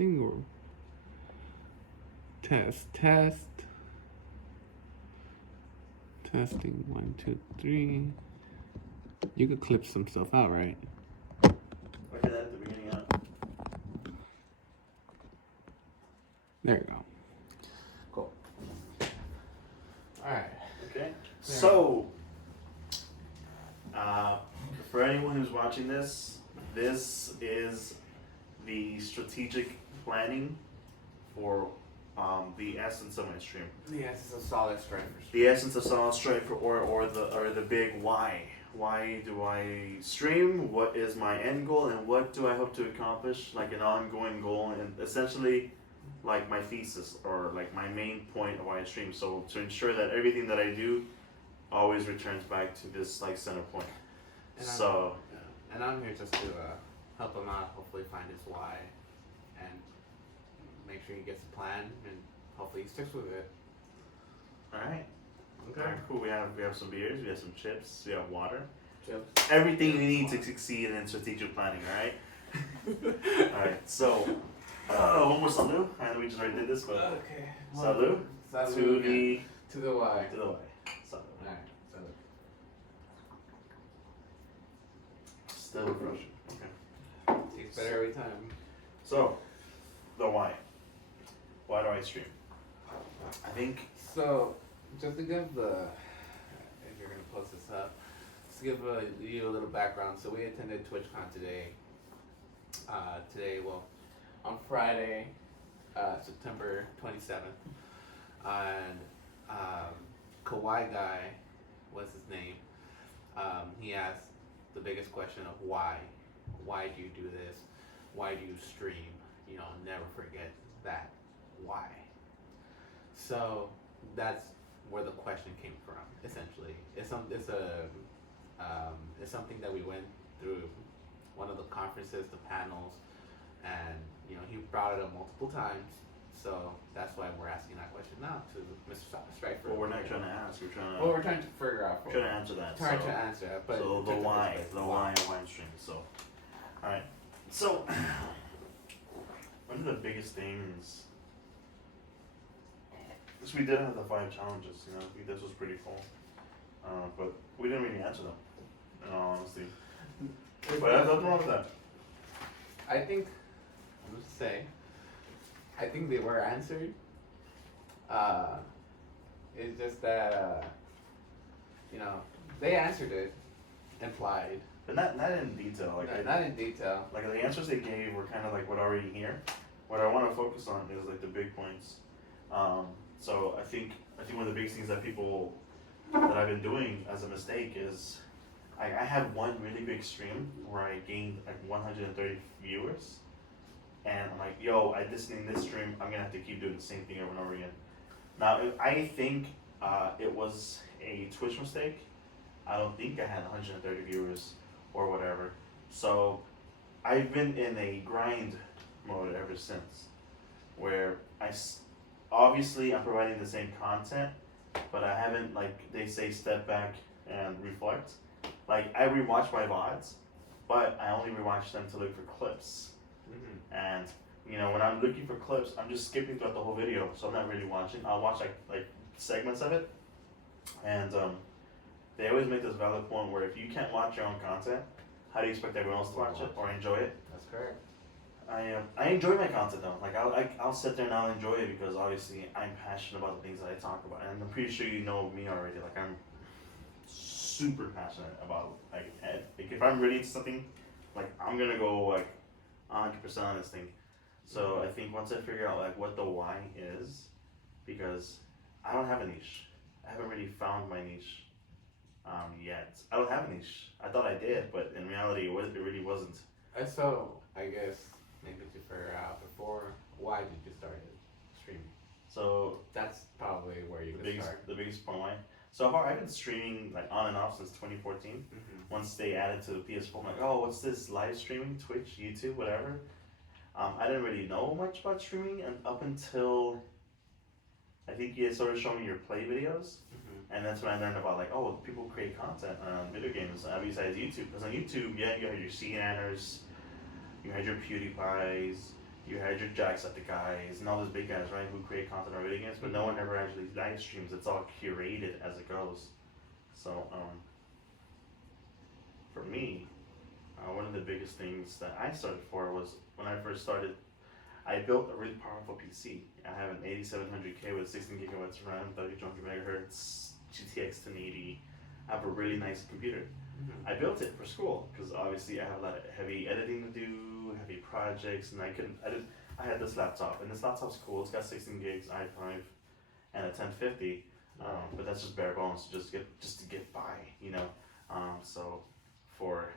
testing or test? Testing 1, 2, 3. You could clip some stuff out, right? I did that at the beginning. There you go. Cool. All right. Okay. So, for anyone who's watching this, this is the strategic planning for the essence of my stream. The essence of Solidstrifer. The essence of Solidstrifer, or the big why. Why do I stream? What is my end goal, and what do I hope to accomplish? Like an ongoing goal, and essentially, like my thesis or like my main point of why I stream. So to ensure that everything that I do always returns back to this like center point. And I'm here just to help him out. Hopefully, find his why, and make sure he gets a plan, and hopefully he sticks with it. All right. Okay. All right, cool. We have some beers, we have some chips, we have water. Chips. Everything we need to succeed in strategic planning. All right. All right. So, one more salute. I know we just already did this, but Okay. salute to the to the why. to the way. Salute. All right. Salute. Still refreshing. Okay. Tastes better every time. So, the why. Why do I stream? I think. So, just to give the, if you're gonna post this up, just to give you a little background. So we attended TwitchCon today. Well, on Friday, September 27th, and Kawaii Guy was his name. He asked the biggest question of why. Why do you do this? Why do you stream? You know, never forget that. Why? So that's where the question came from. Essentially, it's something that we went through one of the conferences, the panels, and you know he brought it up multiple times. So that's why we're asking that question now to Mr. Solidstrifer. Well, we're not trying to ask. We're trying to. Well, we're trying to figure out. Trying to answer that. Trying to answer it, but so the why I'm streaming. So, all right. So, one of the biggest things. So we did have the 5 challenges. You know, I think this was pretty cool. But we didn't really answer them. In all honesty. But there's nothing wrong with that. I think, I'm just saying, I think they were answered. It's just that, you know, they answered it, implied. But not in detail. Like Not in detail. Like the answers they gave were kind of like what already here. What I want to focus on is like the big points. So I think one of the biggest things that I've been doing as a mistake is I had one really big stream where I gained like 130 viewers, and I'm like, yo, this stream, I'm gonna have to keep doing the same thing over and over again. Now I think it was a Twitch mistake. I don't think I had 130 viewers or whatever. So I've been in a grind mode ever since, where obviously I'm providing the same content, but I haven't, like they say, step back and reflect. Like I rewatch my VODs, but I only rewatch them to look for clips. Mm-hmm. And you know, when I'm looking for clips, I'm just skipping throughout the whole video, so I'm not really watching. I'll watch like segments of it, and they always make this valid point where if you can't watch your own content, how do you expect everyone else to watch it or enjoy it? That's correct. I enjoy my content though. Like I'll sit there and I'll enjoy it because obviously I'm passionate about the things that I talk about, and I'm pretty sure you know me already. Like I'm super passionate about like if I'm really into something, like I'm gonna go like 100% on this thing. So I think once I figure out like what the why is, because I don't have a niche. I haven't really found my niche yet. I don't have a niche. I thought I did, but in reality it really wasn't. So I guess maybe to figure out before, why did you start streaming? So that's probably where you would start. The biggest point why. So far I've been streaming like on and off since 2014. Mm-hmm. Once they added to the PS4, I'm like, oh, what's this live streaming? Twitch, YouTube, whatever. I didn't really know much about streaming and up until I think you started showing me your play videos. Mm-hmm. And that's when I learned about like, oh, people create content on video games besides YouTube. Because on YouTube, yeah, you had your CNNers, you had your PewDiePies, you had your Jacksepticeye's and all those big guys, right, who create content on video games, but no one ever actually live streams. It's all curated as it goes. So, for me, one of the biggest things that I started for was when I first started, I built a really powerful PC. I have an 8700K with 16 gigabytes of RAM, 3200 megahertz, GTX 1080. I have a really nice computer. I built it for school because obviously I have a lot of heavy editing to do, heavy projects, and I had this laptop, and this laptop's cool. It's got 16 gigs, i5, and a 1050, but that's just bare bones, just to get by, you know. So for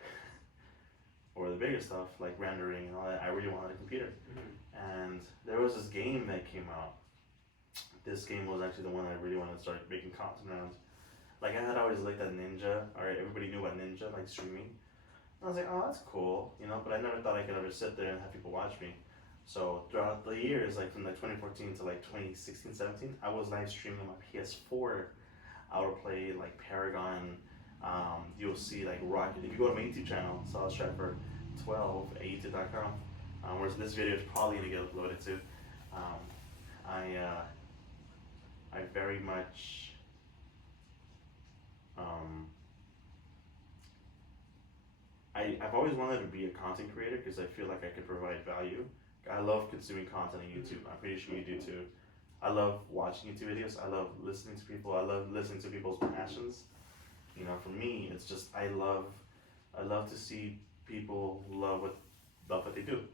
the bigger stuff like rendering and all that, I really wanted a computer. And there was this game that came out. This game was actually the one I really wanted to start making content around. Like, I had always looked at Ninja, or everybody knew about Ninja, like streaming. I was like, oh, that's cool, you know, but I never thought I could ever sit there and have people watch me. So throughout the years, like from like 2014 to like 2016, 17, I was live streaming on my PS4. I would play like Paragon. You'll see like Rocket. If you go to my YouTube channel, Solidstrifer 12 at youtube.com, where this video is probably gonna get uploaded to. I very much. I've always wanted to be a content creator because I feel like I could provide value. I love consuming content on YouTube. I'm pretty sure you do too. I love watching YouTube videos. I love listening to people. I love listening to people's passions. You know, for me, it's just I love to see people love what they do.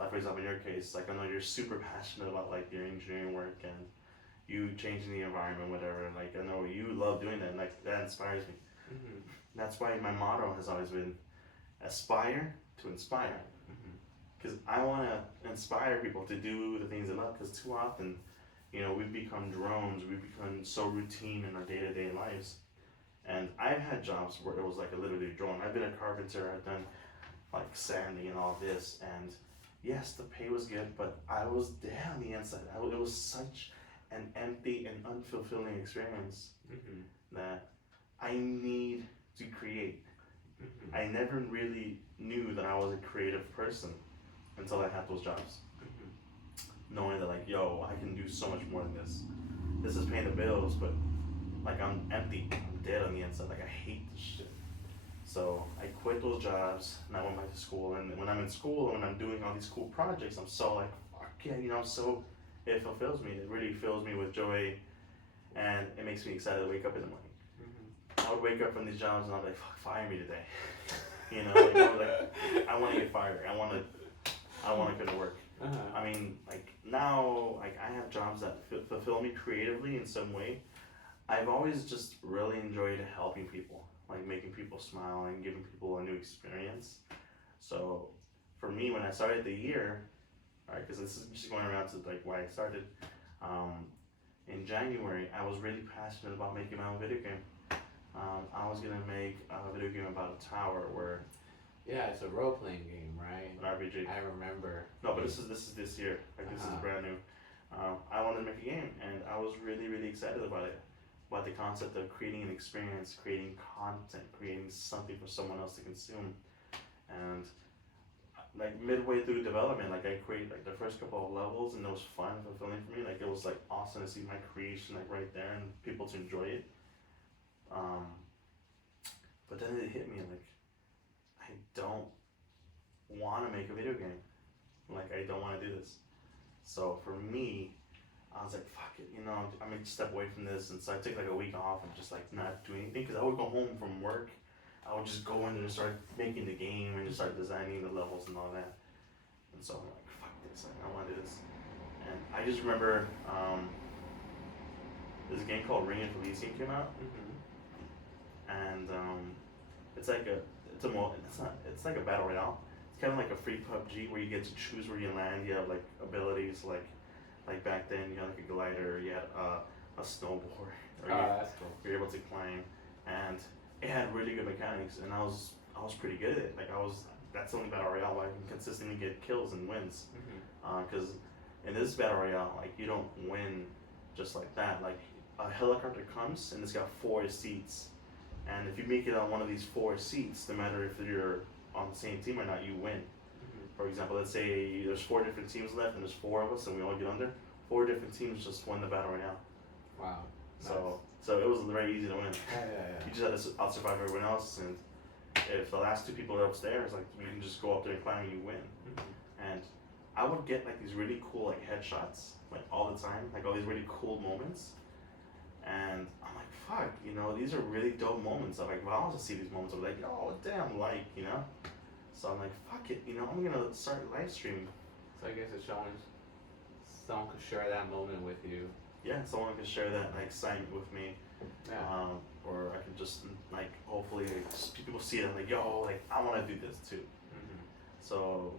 Like, for example, in your case, like I know you're super passionate about like your engineering work and you changing the environment, whatever. Like I know you love doing that, and like that inspires me. That's why my motto has always been aspire to inspire, because I want to inspire people to do the things they love. Because too often, you know, we've become drones. We've become so routine in our day-to-day lives. And I've had jobs where it was like a literally drone. I've been a carpenter. I've done like sanding and all this. And yes, the pay was good, but I was dead on the inside. It was such an empty and unfulfilling experience that I need to create. I never really knew that I was a creative person until I had those jobs. Knowing that like, yo, I can do so much more than this. This is paying the bills, but like I'm empty, I'm dead on the inside. Like I hate this shit. So I quit those jobs and I went back to school. And when I'm in school and when I'm doing all these cool projects, I'm so like, fuck yeah, you know, it fulfills me. It really fills me with joy, and it makes me excited to wake up in the morning. I would wake up from these jobs and I'd be like, fuck, fire me today. You know, like, I want to get fired. I want to go to work. I mean, like now, like I have jobs that fulfill me creatively in some way. I've always just really enjoyed helping people, like making people smile and giving people a new experience. So for me, when I started the year, right, because this is just going around to like why I started, in January, I was really passionate about making my own video game. I was gonna make a video game about a tower where. Yeah, it's a role-playing game, right? An RPG. I remember. No, but this is this year. Like this is brand new. I wanted to make a game, and I was really excited about it. About the concept of creating an experience, creating content, creating something for someone else to consume, and like midway through development, like I created like the first couple of levels, and it was fun, fulfilling for me. Like it was like awesome to see my creation like right there and people to enjoy it. But then it hit me like I don't want to make a video game. Like I don't want to do this. So for me, I was like, fuck it, you know, I'm gonna step away from this. And so I took like a week off and just like not do anything, because I would go home from work. I would just go in and start making the game and just start designing the levels and all that. And so I'm like, fuck this, like, I want to do this. And I just remember there's a game called Ring of Elysium came out. And it's like it's like a battle royale. It's kind of like a free PUBG where you get to choose where you land. You have like abilities like back then you had like a glider, you had a snowboard, or that's cool. you're able to climb, and it had really good mechanics, and I was pretty good at it. Like that's the only battle royale where I can consistently get kills and wins. Because in this battle royale, like you don't win just like that. Like a helicopter comes and it's got 4 seats. And if you make it on one of these 4 seats, no matter if you're on the same team or not, you win. For example, let's say there's 4 different teams left and there's 4 of us and we all get under. 4 different teams just won the battle royale. Wow. So it was very easy to win. Yeah. You just had to out survive everyone else, and if the last 2 people are upstairs, like you can just go up there and climb and you win. Mm-hmm. And I would get like these really cool like headshots like all the time, like all these really cool moments. And I'm like, fuck, you know, these are really dope moments. I'm like, well, I want to see these moments. I'm like, oh damn, like, you know. So I'm like, fuck it, you know, I'm gonna start live streaming. So I guess it's showing someone could share that moment with you. Yeah, someone can share that like excitement with me. Yeah. Or I can just like hopefully like, just people see it and like, yo, like I want to do this too. Mm-hmm. So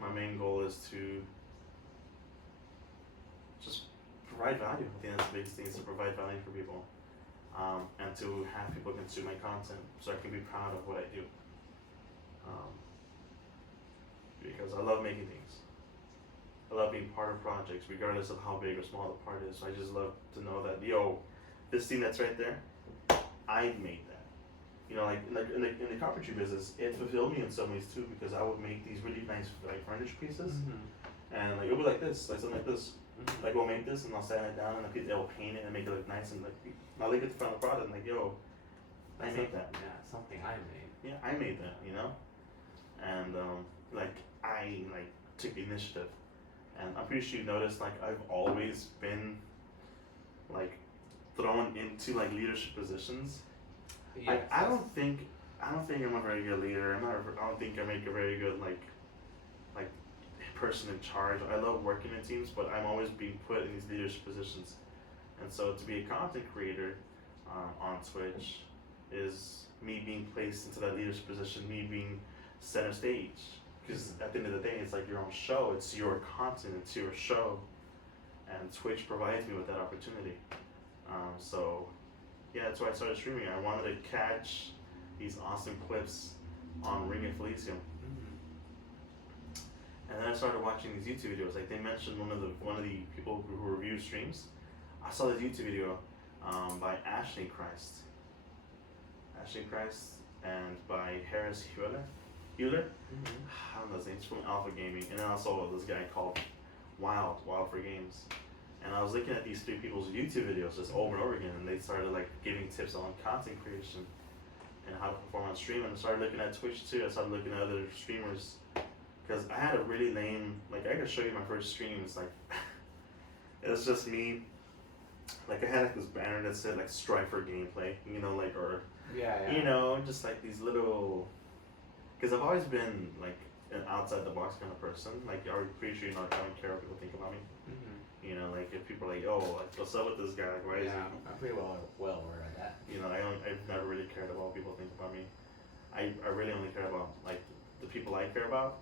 my main goal is to just provide value. I think that's the biggest thing, is to provide value for people, and to have people consume my content so I can be proud of what I do. Because I love making things. I love being part of projects, regardless of how big or small the part is. I just love to know that, yo, this thing that's right there, I made that. You know, like in the carpentry business, it fulfilled me in some ways too, because I would make these really nice like furniture pieces, and like it would be like this, like something like this. Mm-hmm. Like we'll make this and I'll sand it down and they'll paint it and make it look nice, and like I'll look at the final product and like, yo, I made that. Yeah, something I made. Yeah, I made that, you know? And like I like took the initiative. And I'm pretty sure you noticed like I've always been like thrown into like leadership positions. Yes. I don't think I'm a very good leader. I don't think I make a very good like person in charge. I love working in teams, but I'm always being put in these leadership positions. And so to be a content creator on Twitch is me being placed into that leadership position, me being center stage. Because at the end of the day, it's like your own show, it's your content, it's your show. And Twitch provides me with that opportunity. So yeah, that's why I started streaming. I wanted to catch these awesome clips on Ring of Felicium. And then I started watching these YouTube videos. Like they mentioned one of the people who review streams. I saw this YouTube video by Ashley Christ, and by Harris Hewler. I don't know his name. He's from Alpha Gaming, and then also this guy called Wild for Games. And I was looking at these 3 people's YouTube videos just over and over again, and they started like giving tips on content creation and how to perform on stream. And I started looking at Twitch too. I started looking at other streamers. Because I had a really lame, like I could show you my first stream, it's like, it was just me, like I had like this banner that said like Strifer gameplay, you know, like, or, you know, just like these little, because I've always been like an outside the box kind of person, like I'm pretty sure you know, like, I don't care what people think about me, you know, like if people are like, oh, like what's up with this guy, like why is he, I'm pretty well aware of that. You know, I've never really cared about what people think about me. I really only care about like the people I care about,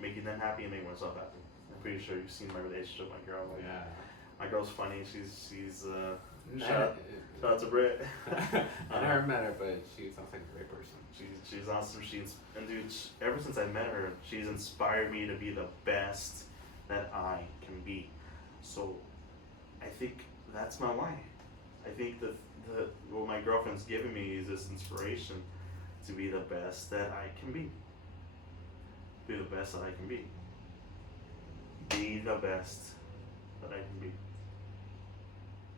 making them happy and making myself happy. I'm pretty sure you've seen my relationship with my girl. Like, my girl's funny. She's shout out to Britt. I never met her, but she sounds like a great person. She's awesome. And dude, ever since I met her, she's inspired me to be the best that I can be. So I think that's my why. I think that what my girlfriend's given me is this inspiration to be the best that I can be. Be the best that I can be. Be the best that I can be.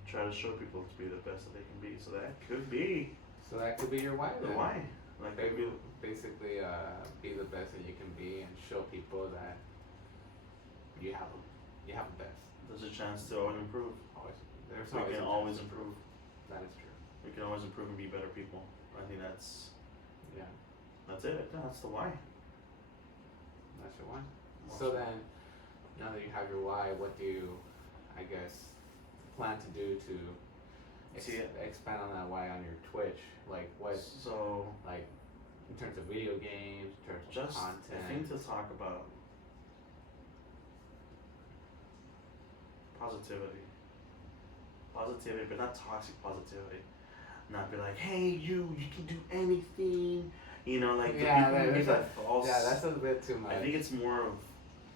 Try to show people to be the best that they can be. So that could be. So that could be your why. The then. why. Like basically, be the best that you can be and show people that you have the best. There's a chance to always improve. We can always improve. That is true. We can always improve and be better people. I think that's it. That's the why. That's your why. So then, now that you have your why, what do you, I guess, plan to do to expand on that why on your Twitch? Like what? So like in terms of video games, in terms of content. I think to talk about positivity, but not toxic positivity. Not be like, hey, you can do anything. You know, like that false. Yeah, that's a bit too much. I think it's more of.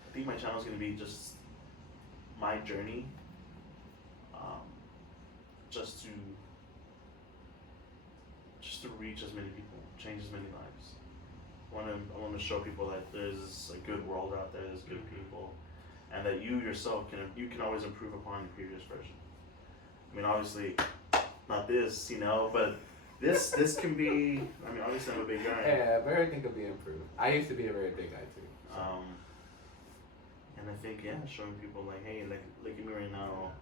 I think my channel is gonna be just my journey. Just to reach as many people, change as many lives, I want to show people that there's a good world out there. There's good people, and that you yourself can always improve upon the previous version. I mean, obviously, not this, but this can be. I mean, obviously, I'm a big guy. Yeah, but everything could be improved. I used to be a very big guy too. So. And I think showing people like, hey, like look at me right now.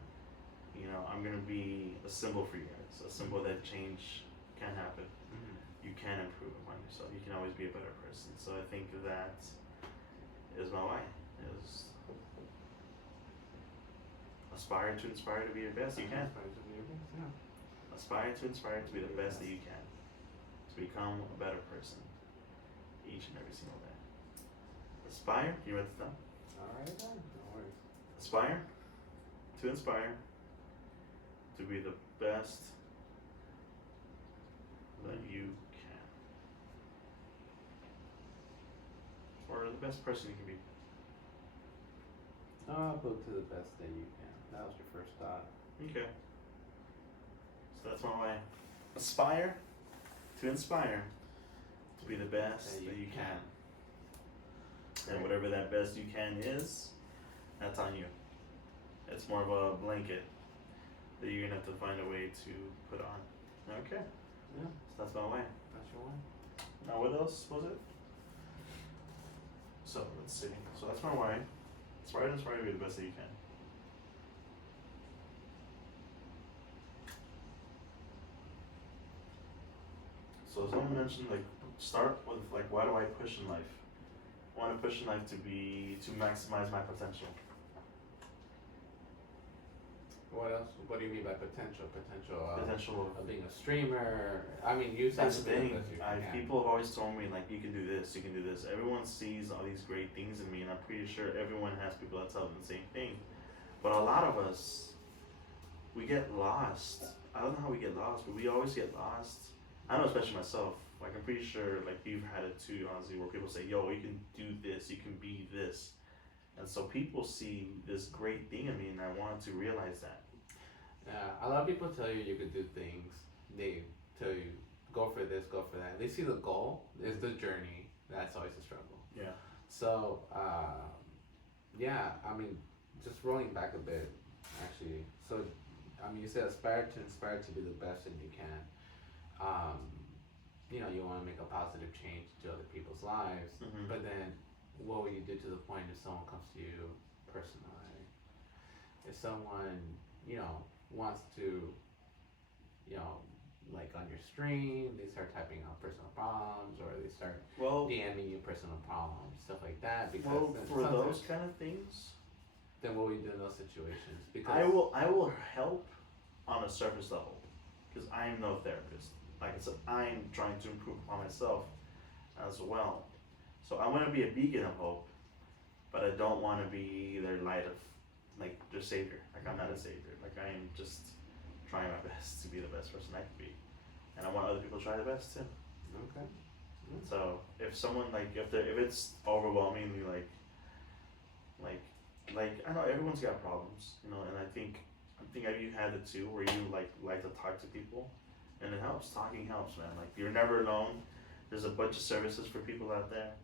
I'm gonna be a symbol for you guys. A symbol that change can happen. Mm-hmm. You can improve upon yourself. You can always be a better person. So I think that is my why. Is aspire to inspire to be your best you can. Aspire to inspire to be the best that you can. To become a better person each and every single day. Aspire, can you write this down? Alright then, no worries. Aspire to inspire to be the best that you can. Or the best person you can be. I'll go to the best that you can. That was your first thought. Okay. So that's my way. Aspire to inspire to be the best that you can. And whatever that best you can is, that's on you. It's more of a blanket that you're gonna have to find a way to put on. Okay. Yeah. So that's my way. That's your one. Now what else was it? So let's see. So that's my why. Aspire to inspire to be the best that you can. So someone mentioned start with why do I push in life? I want to push in life to maximize my potential. What else? What do you mean by potential? Potential Of being a streamer. I mean, you said That's the thing. Yeah. People have always told me you can do this, you can do this. Everyone sees all these great things in me, and I'm pretty sure everyone has people that tell them the same thing. But a lot of us, we get lost. I don't know how we get lost, but we always get lost. I know, especially myself. I'm pretty sure you've had it too, honestly, where people say, "Yo, you can do this, you can be this," and so people see this great thing in me, and I wanted to realize that. Yeah, a lot of people tell you can do things. They tell you go for this, go for that. They see the goal, it's the journey. That's always a struggle. Yeah. So, yeah, I mean, just rolling back a bit, actually. So, I mean, you said inspire to be the best that you can. You want to make a positive change to other people's lives, Mm-hmm. but then what will you do to the point if someone comes to you personally? If someone, wants to, on your stream, they start typing out personal problems, or they start DMing you personal problems, stuff like that. Because for those kind of things, then what will you do in those situations? Because I will help on a surface level, because I am no therapist. Like I said, I'm trying to improve on myself as well. So I want to be a beacon of hope, but I don't want to be their light of, their savior. I'm not a savior. I am just trying my best to be the best person I can be, and I want other people to try their best too. Okay. So if someone if it's overwhelmingly I know everyone's got problems, and I think you had it too, where you like to talk to people, and it helps. Talking helps, man. You're never alone. There's a bunch of services for people out there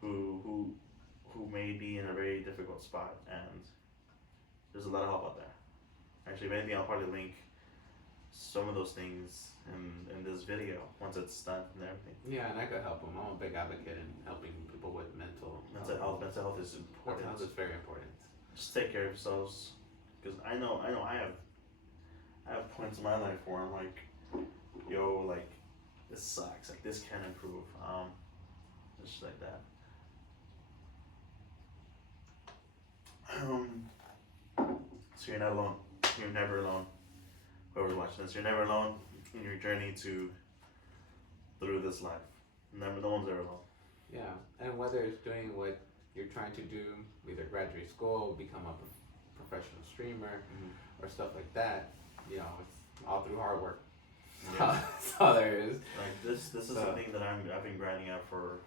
who may be in a very difficult spot, and there's a lot of help out there. Actually, if anything, I'll probably link some of those things in this video once it's done and everything. Yeah, and I could help them. I'm a big advocate in helping people with mental health. Mental health is important. Mental health is very important. Just take care of yourselves, because I know I have points in my life where I'm yo, this sucks. This can improve. Just like that. So you're not alone. You're never alone. Whoever's watching this, you're never alone in your journey through this life. No one's ever alone. Yeah, and whether it's doing what you're trying to do, either graduate school, become a professional streamer, or stuff like that, it's all through hard work. Yeah. That's all there is. This is the thing that I've been grinding out for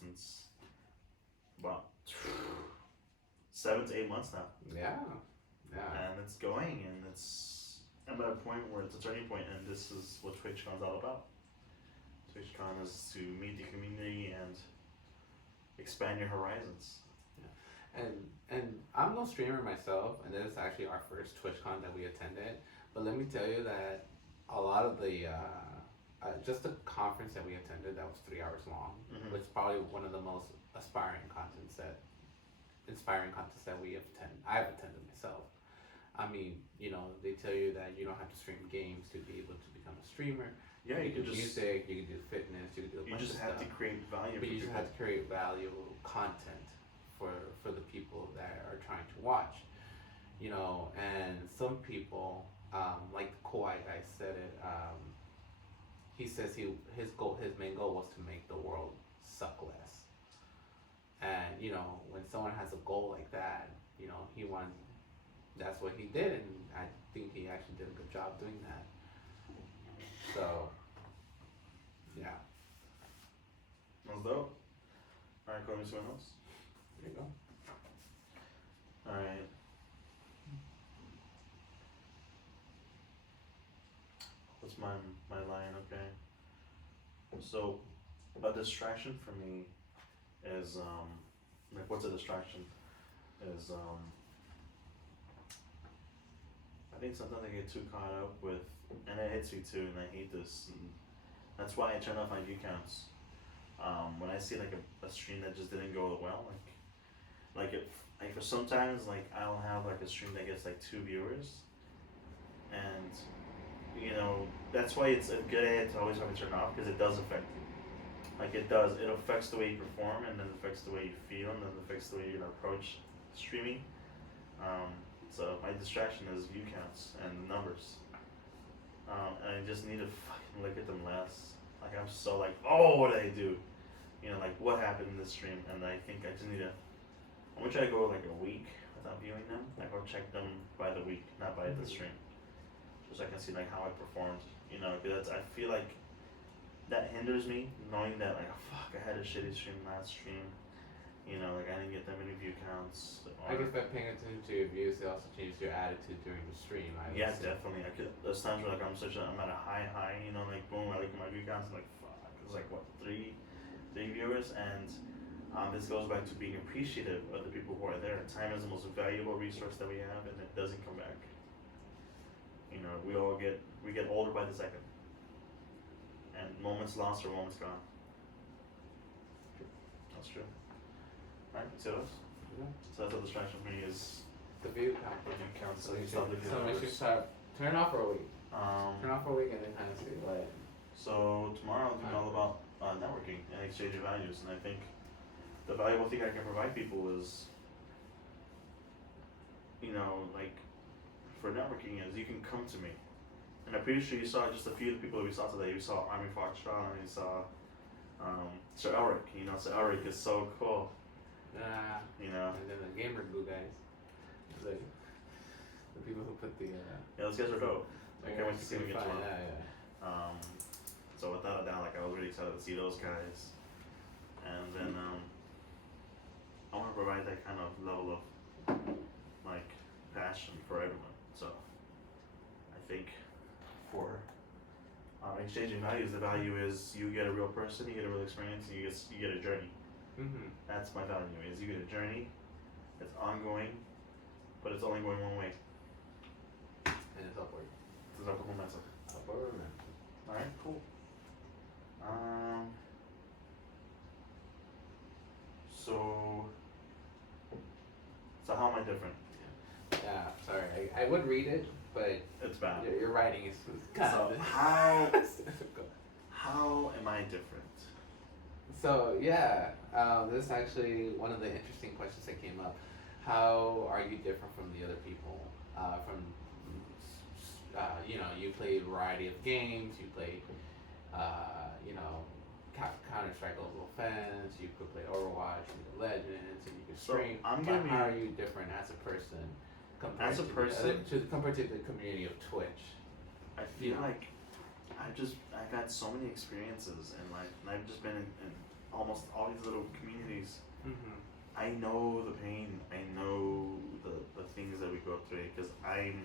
since about 7 to 8 months now. Yeah. And it's going, and I'm at a point where it's a turning point, and this is what TwitchCon is all about. TwitchCon is to meet the community and expand your horizons. And I'm no streamer myself, and this is actually our first TwitchCon that we attended. But let me tell you that a lot of the just the conference that we attended that was 3 hours long was probably one of the most inspiring contests that we have attended. I've attended myself. I mean, you know, they tell you that you don't have to stream games to be able to become a streamer. Yeah, you can can do just music, you can do fitness, you can do a you bunch just of have stuff. to create value. But you just have to create valuable content for the people that are trying to watch, you know. And some people, like the Kawhi guy said it. He says his main goal was to make the world suck less. And you know, when someone has a goal like that, you know, he wants. That's what he did, and I think he actually did a good job doing that. So, yeah. That's dope. Alright, go to someone else. There you go. Alright. What's my line? Okay. So, a distraction for me is like, what's a distraction? Is I think sometimes I get too caught up with, and it hits me too, and I hate this. And that's why I turn off my view counts. When I see like a stream that just didn't go well, like for sometimes like I'll have like a stream that gets like 2 viewers, and you know that's why it's a good idea to always have it turned off, because it does affect you. Like it does, it affects the way you perform, and then affects the way you feel, and then affects the way you approach streaming. So my distraction is view counts and numbers, and I just need to fucking look at them less. Like I'm so like, oh, what did I do? You know, like what happened in this stream? And I think I just need to. I'm gonna try to go like a week without viewing them. Like I'll check them by the week, not by the stream, just so I can see like how I performed. You know, because I feel like that hinders me, knowing that like, oh, fuck, I had a shitty stream last stream. You know, like I didn't get that many view counts. I guess by paying attention to your views, it also changes your attitude during the stream. Yeah, definitely. I could. There's times where like I'm at a high, you know, like boom, I look at my view counts, and like fuck, it's like what three viewers, and this goes back to being appreciative of the people who are there. Time is the most valuable resource that we have, and it doesn't come back. You know, we get older by the second, and moments lost are moments gone. That's true. Alright, so those. Yeah. So that's a distraction for me is The view count. the view count. So So you stop the view make sure you numbers. start turn off for a week. Turn off for a week and then kind of see what. So tomorrow I'll be all about networking and exchanging values, and I think the valuable thing I can provide people is, you know, like for networking is you can come to me, and I'm pretty sure you saw just a few of the people that we saw today. You saw Army Foxtrot, and you saw Sir Elric. You know, Sir Elric is so cool. You know. And then the gamer goo guys, the people who put the. Yeah, those guys are dope. I can't wait to see them again tomorrow. Yeah. So without a doubt, like I was really excited to see those guys, and then I want to provide that kind of level of like passion for everyone. So I think for exchanging values, the value is you get a real person, you get a real experience, and you get a journey. Mm-hmm. That's my value. Is you get a journey, it's ongoing, but it's only going one way. And it's upward. It's upward momentum. Upward momentum. All right, cool. So how am I different? Yeah, sorry. I would read it, but It's bad. your writing is kind So of how am I different? So yeah, this is actually one of the interesting questions that came up. How are you different from the other people? You know, you play a variety of games. You play, you know, Counter-Strike Global Offense. You could play Overwatch, you could play Legends, and you could So, stream. I'm But gonna how be- are you different as a person compared As a to person? compared to the community of Twitch? I feel like I've had so many experiences in life, and I've just been in almost all these little communities. Mm-hmm. I know the pain. I know the things that we go through, because I'm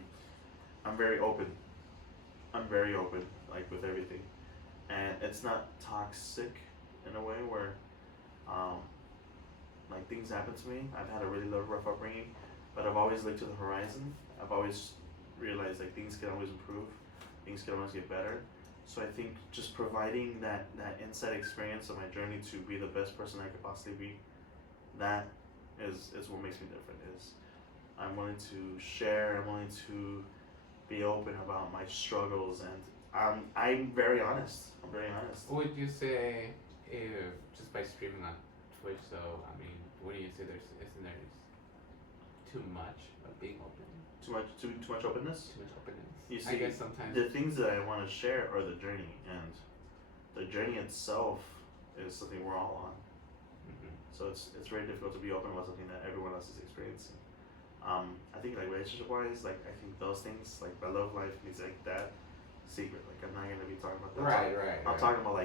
very open. I'm very open, like with everything, and it's not toxic in a way where like things happen to me. I've had a really rough upbringing, but I've always looked to the horizon. I've always realized like things can always improve, things can always get better. So I think just providing that inside experience of my journey to be the best person I could possibly be, that is what makes me different. Is I'm willing to share. I'm willing to be open about my struggles, and I'm very honest. I'm very honest. Would you say if just by streaming on Twitch, so I mean, what do you say? Isn't there too much of being open? Too much openness. Too much openness. You see, I guess sometimes the things that I want to share are the journey, and the journey itself is something we're all on. Mm-hmm. So it's very difficult to be open about something that everyone else is experiencing. I think like relationship wise, like I think those things, like my love life, things like that, secret. Like I'm not gonna be talking about that. Right. I'm talking about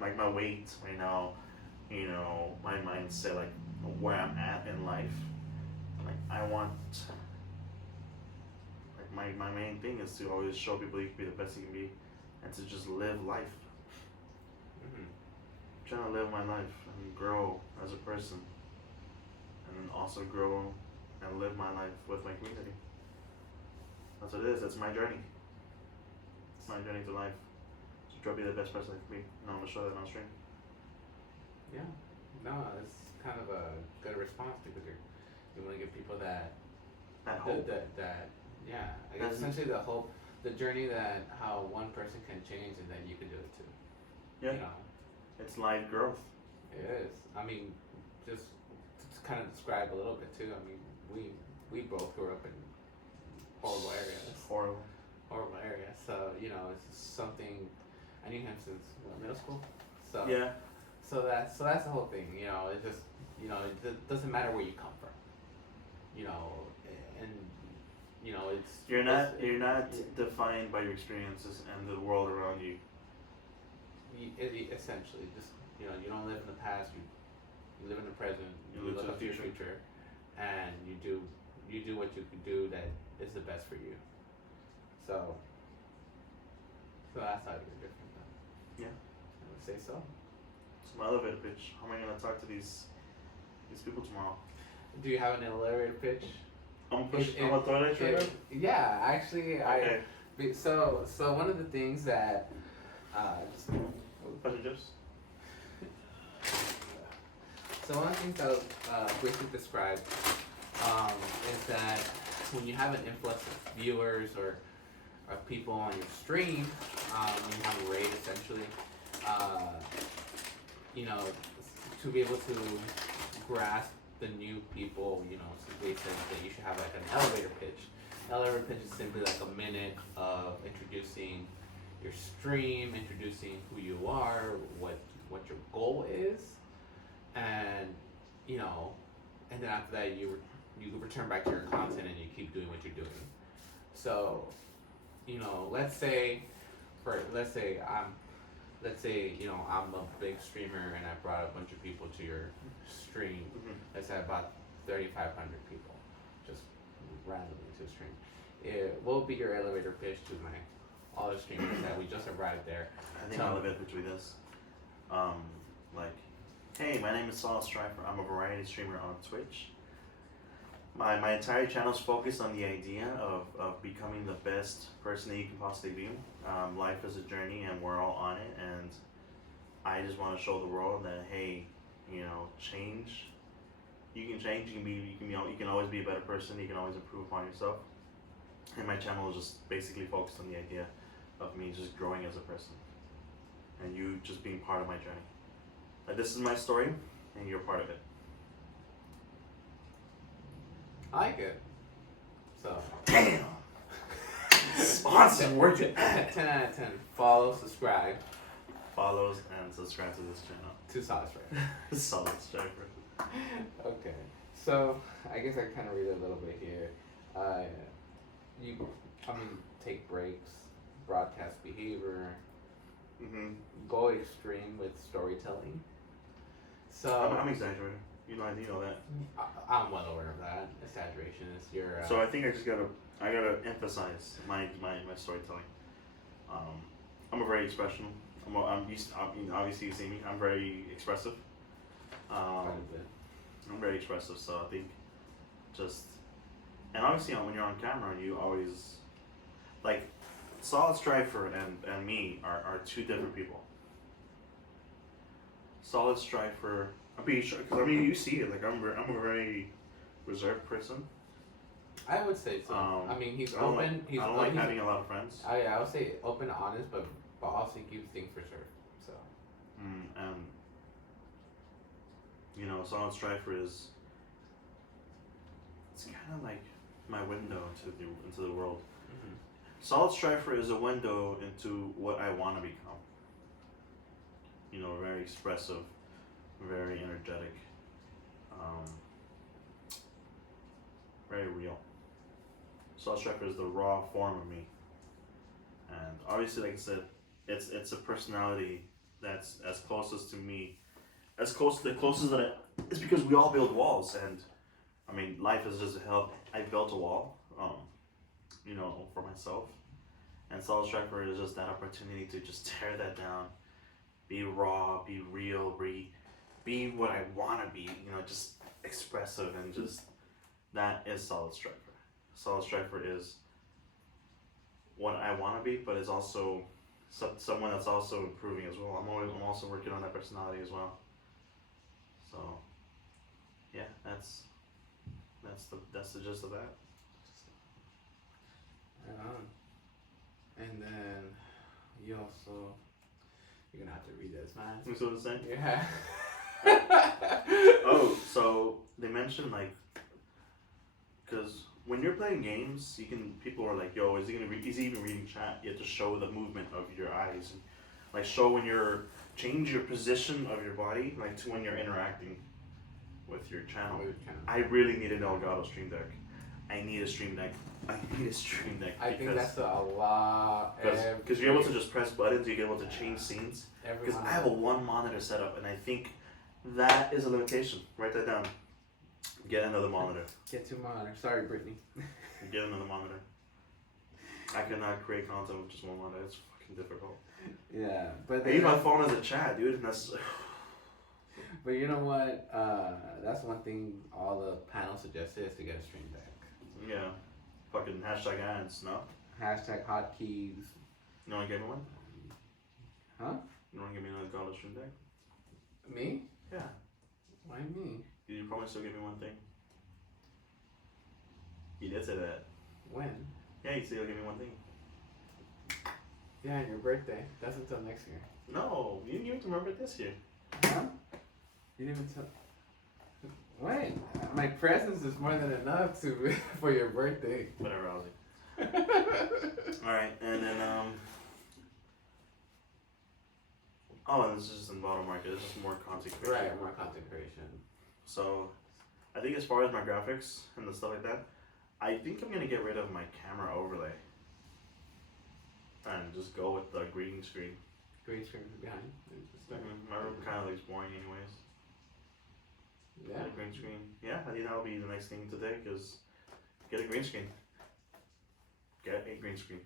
like my weight right now, you know, my mindset, like where I'm at in life. Like I want, like my main thing is to always show people you can be the best you can be, and to just live life. Mm-hmm. I'm trying to live my life and grow as a person, and then also grow and live my life with my community. That's what it is. That's my journey. It's my journey to life. To try to be the best person I can be. And I'm gonna show that on stream. Yeah. No, it's kind of a good response because you want to give people that hope. That yeah. I guess essentially the hope, the journey that how one person can change and then you can do it too. Yeah. You know. It's life growth. It is. I mean, just to kind of describe a little bit too. I mean, we both grew up in horrible areas. Horrible areas. So you know, it's just something. I knew him since middle school. So Yeah. So that's the whole thing. You know, it just it doesn't matter where you come from. You know, and you know it's You're not defined by your experiences and the world around you. Essentially, just you don't live in the past. You live in the present. You You live look to up the to your future, and you do what you can do that is the best for you. So that's how you're different. Though. Yeah. I would say so. It's my elevator pitch. How am I gonna talk to these people tomorrow? Do you have an elevator pitch? I'm gonna throw that trigger. Yeah, actually, Okay. So one of the things that Punch chips. So one of the things that was briefly described is that when you have an influx of viewers or people on your stream, when you have a raid essentially, to be able to grasp the new people, simply says that you should have like an elevator pitch. Elevator pitch is simply like a minute of introducing your stream, introducing who you are, what your goal is, and and then after that you return back to your content and you keep doing what you're doing. So, let's say I'm a big streamer and I brought a bunch of people to your stream. Mm-hmm. Let's say about 3,500 people, just randomly to the stream. What would be your elevator pitch to all the streamers that we just arrived there? I think my elevator pitch would be this. Like, hey, my name is Solidstrifer. I'm a variety streamer on Twitch. My entire channel is focused on the idea of becoming the best person that you can possibly be. Life is a journey and we're all on it, and I just want to show the world that hey, change. You can change. You can always be a better person. You can always improve upon yourself. And my channel is just basically focused on the idea of me just growing as a person, and you just being part of my journey. Like, this is my story, and you're part of it. I like it. So. Damn. Awesome working. 10 out of 10. Follow, subscribe. Follows and subscribe to this channel. To Solidstrifer. Solidstrifer. Okay. So I guess I kind of read a little bit here. Take breaks, broadcast behavior, go extreme with storytelling. So I'm exaggerating. I do know that. I'm well aware of that. Exaggeration is your. So I think I gotta emphasize my storytelling. I'm a very expressional. I'm obviously you see me. I'm very expressive. Quite a bit. I'm very expressive, so I think just, and obviously when you're on camera, you always, like, Solidstrifer and me are two different people. Solidstrifer, I'm being sure, because I mean, you see it, like, I'm a very reserved person. I would say so. I mean, he's open. I don't like having a lot of friends. I would say open, honest, but also he keeps things for sure. So. And you know, Solidstrifer is, it's kind of like my window into the world. Mm-hmm. Solidstrifer is a window into what I want to become. You know, very expressive, very energetic, very real. Solidstrifer is the raw form of me, and obviously, like I said, it's a personality that's as closest to me, the closest that it's because we all build walls, and I mean, life is just hell. I built a wall, you know, for myself, and Solidstrifer is just that opportunity to just tear that down, be raw, be real, be what I want to be, you know, just expressive, and just that is Solidstrifer. Solidstrifer is what I want to be, but it's also someone that's also improving as well. I'm also working on that personality as well. So, yeah, that's the gist of that. Right on. And then you're gonna have to read this, man. You see what I'm saying? Yeah. Oh, so they mentioned, like, because when you're playing games, people are like, yo, is he even reading chat? You have to show the movement of your eyes, and like show when change your position of your body, like to when you're interacting with your channel. I really need an Elgato Stream Deck. I need a Stream Deck. I think that's a lot. Because you're able to just press buttons, you're able to change scenes. Because I have a one monitor setup, and I think that is a limitation. Write that down. Get another monitor. Get two monitors. Sorry, Brittany. Get another monitor. I cannot create content with just one monitor. It's fucking difficult. Yeah, but I use my phone as a chat, dude, and that's. But you know what? That's one thing all the panel suggested is to get a Stream Deck. Yeah. Fucking hashtag ads, no? Hashtag hotkeys. You wanna give me one? Huh? You wanna give me another Elgato Stream Deck? Me? Yeah. Why me? You promise to give me one thing? You did say that. When? Yeah, you said you'll give me one thing. Yeah, on your birthday. That's until next year. No, you didn't even remember this year. Huh? You didn't even tell. Wait, my presence is more than enough for your birthday. Whatever, Ozzy. Alright, and then, oh, and this is just in bottom market. It's just more content creation. Right, more content creation. So, I think as far as my graphics and the stuff like that, I think I'm gonna get rid of my camera overlay and just go with the green screen. Green screen behind. My room kind of looks boring, anyways. Yeah. Get a green screen. Yeah, I think that'll be the next thing to take is get a green screen. Get a green screen.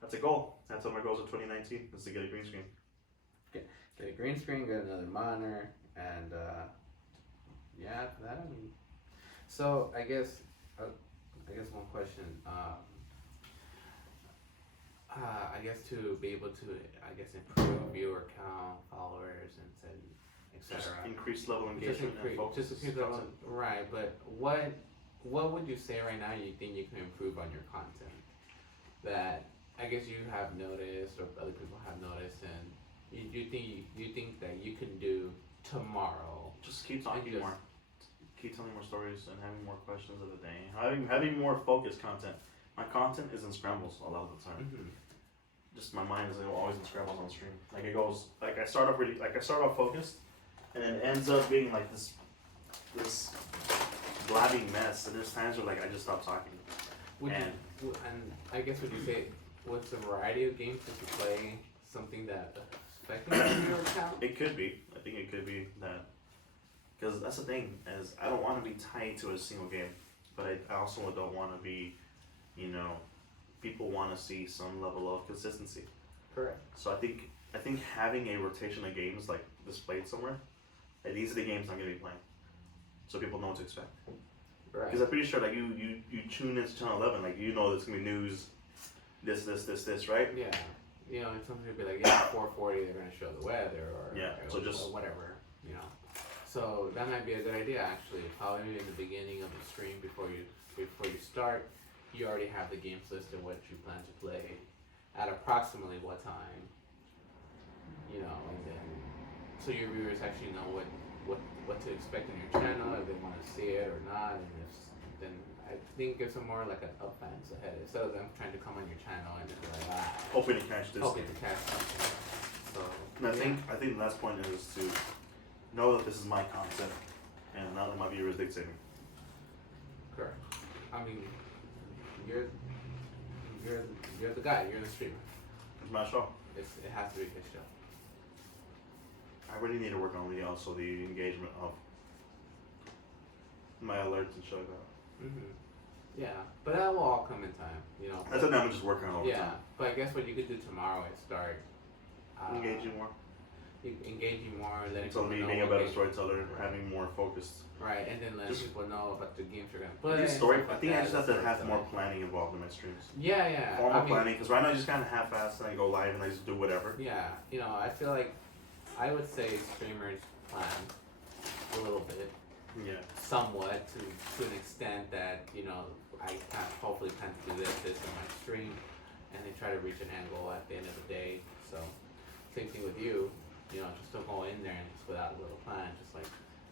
That's a goal. That's one of my goals of 2019 is to get a green screen. Get a green screen, get another monitor, and yeah, after that, I mean. So I guess one question. I guess to be able to, improve viewer count, followers, and etc. Increase level engagement and focus. Just increase level, right? But what would you say right now you think you can improve on your content that I guess you have noticed or other people have noticed, and you think that you can do tomorrow? Just keep talking more. Keep telling more stories and having more questions of the day. Having more focused content. My content is in scrambles a lot of the time. Mm-hmm. Just my mind is always in scrambles on stream. Like it goes, like I start off focused, and then it ends up being like this blabbing mess. And there's times where like I just stop talking. And I guess would you say with the variety of games that you play, something that affecting your account? It could be. I think it could be that. Because that's the thing, is I don't want to be tied to a single game, but I also don't want to be, people want to see some level of consistency. Correct. So I think having a rotation of games like displayed somewhere, like these are the games I'm going to be playing. so people know what to expect. Right. Because I'm pretty sure like you tune into channel 11, like you know there's gonna be news, this, right? Yeah. You know, and some people be like, yeah, 4:40 they're gonna show the weather or Yeah, or, so just- or whatever, you know. So that might be a good idea actually. Probably in the beginning of the stream before you start, you already have the games listed what you plan to play at approximately what time. You know, and then so your viewers actually know what to expect on your channel, if they want to see it or not, and if then I think gives them more like an up plans ahead instead of them trying to come on your channel and just be like Hoping to catch this. hoping to catch something. So And I think the last point is to know that this is my content and not that my viewers dictate me. correct. I mean, you're the guy. You're the streamer. It's my show. It has to be his show. I really need to work on the engagement of my alerts and shit like that. Yeah, but that will all come in time. You know. That's something I'm just working on all the Yeah, time. but I guess what you could do tomorrow is start Engaging more. engaging more, letting So people me know being a what better games- storyteller, having more focused. Right, and then letting Just- people know about the games you're gonna I play. think and story. stuff I like think I that, just have to have storytelling. more planning involved in my streams. Yeah. Formal I mean, planning, because right now I just kind of half-assed and I go live and I just do whatever. yeah, you know, I feel like I would say streamers plan a little bit, Yeah. somewhat to an extent that you know I kind of hopefully plan to do this in my stream, and then try to reach an angle at the end of the day. So same thing with you, you know, just don't go in there and just without a little plan, just like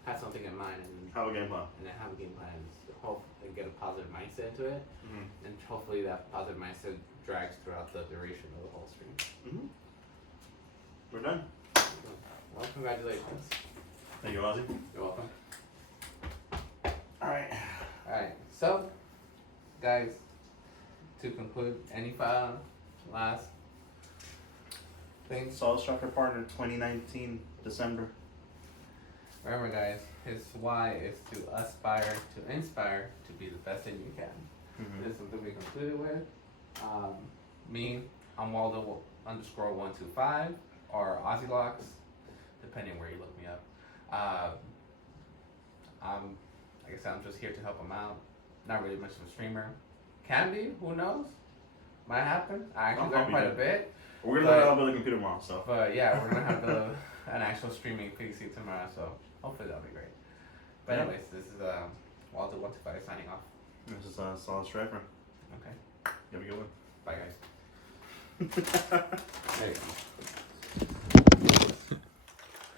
have something in mind and Have a game plan. then have a game plan and hope and get a positive mindset into it, Mm-hmm. and hopefully that positive mindset drags throughout the duration of the whole stream. Mm-hmm. We're done. Well, congratulations. Thank you, Ozzy. You're welcome. All right. Alright, so, guys, to conclude, any last things? Solidstrifer partner 2019 December. Remember, guys, his why is to inspire to be the best that you can. Mm-hmm. This is something we concluded with. Me, I'm Waldo_125 or Ozzylox, depending where you look me up. Like I said, I'm just here to help him out. Not really much of a streamer. Can be, who knows? Might happen. I actually learned quite a bit. We're gonna learn how to build a computer tomorrow, so. But yeah, we're gonna have an actual streaming PC tomorrow, so hopefully that'll be great. But anyways, this is Waldo125 signing off. This is Solidstrifer. Okay. Have a good one. Bye guys. There you go.